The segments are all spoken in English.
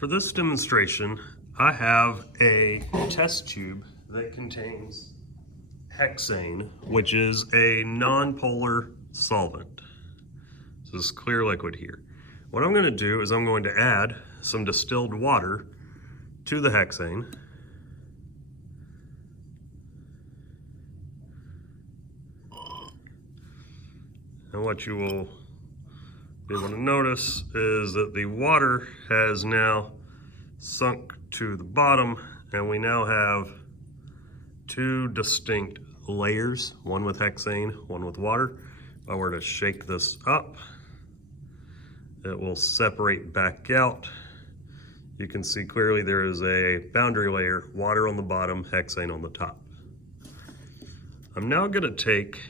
For this demonstration, I have a test tube that contains hexane, which is a non-polar solvent. So this is clear liquid here. What I'm going to do is I'm going to add some distilled water to the hexane. And what you will be able to notice is that the water has now sunk to the bottom, and we now have two distinct layers, one with hexane, one with water. If I were to shake this up, it will separate back out. You can see clearly there is a boundary layer, water on the bottom, hexane on the top. I'm now going to take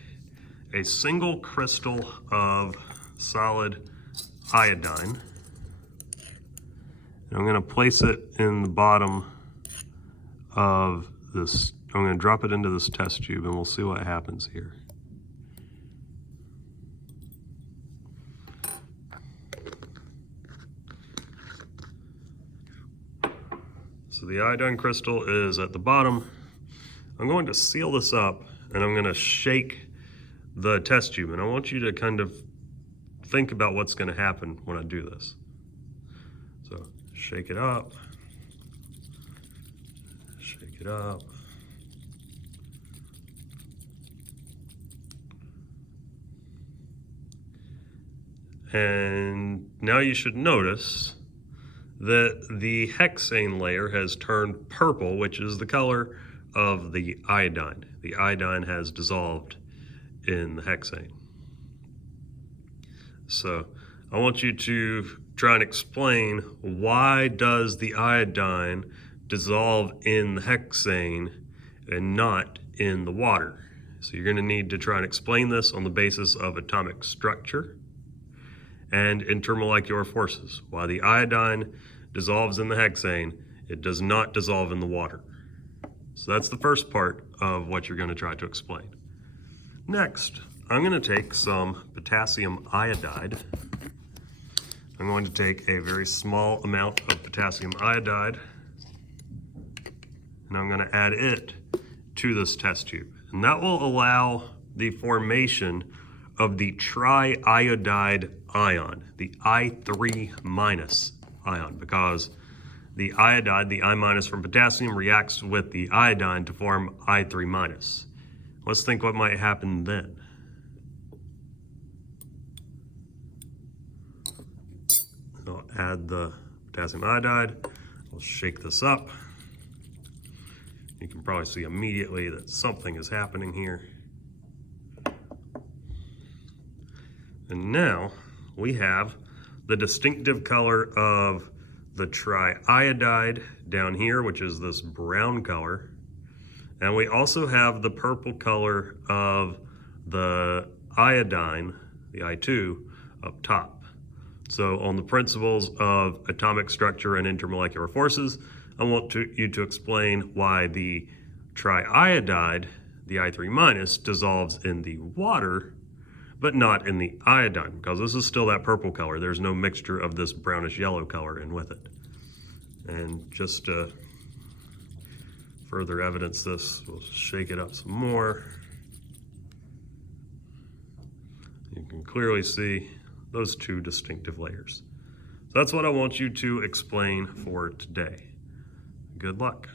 a single crystal of solid iodine, and I'm going to place it in the bottom of this. I'm going to drop it into this test tube and we'll see what happens here. So the iodine crystal is at the bottom. I'm going to seal this up and I'm going to shake the test tube, and I want you to kind of think about what's going to happen when I do this. So shake it up, shake it up. And now you should notice that the hexane layer has turned purple, which is the color of the iodine. The iodine has dissolved in the hexane. So I want you to try and explain, why does the iodine dissolve in the hexane and not in the water? So you're going to need to try and explain this on the basis of atomic structure and intermolecular forces. Why the iodine dissolves in the hexane, it does not dissolve in the water. So that's the first part of what you're going to try to explain. Next, I'm going to take some potassium iodide. I'm going to take a very small amount of potassium iodide, and I'm going to add it to this test tube. And that will allow the formation of the triiodide ion, the I3- ion, because the iodide, the I- from potassium, reacts with the iodine to form I3-. Let's think what might happen then. I'll add the potassium iodide. I'll shake this up. You can probably see immediately that something is happening here. And now we have the distinctive color of the triiodide down here, which is this brown color. And we also have the purple color of the iodine, the I2, up top. So on the principles of atomic structure and intermolecular forces, I want you to explain why the triiodide, the I3-, dissolves in the water, but not in the iodine, because this is still that purple color. There's no mixture of this brownish yellow color in with it. And just to further evidence this, we'll shake it up some more. You can clearly see those two distinctive layers. So that's what I want you to explain for today. Good luck.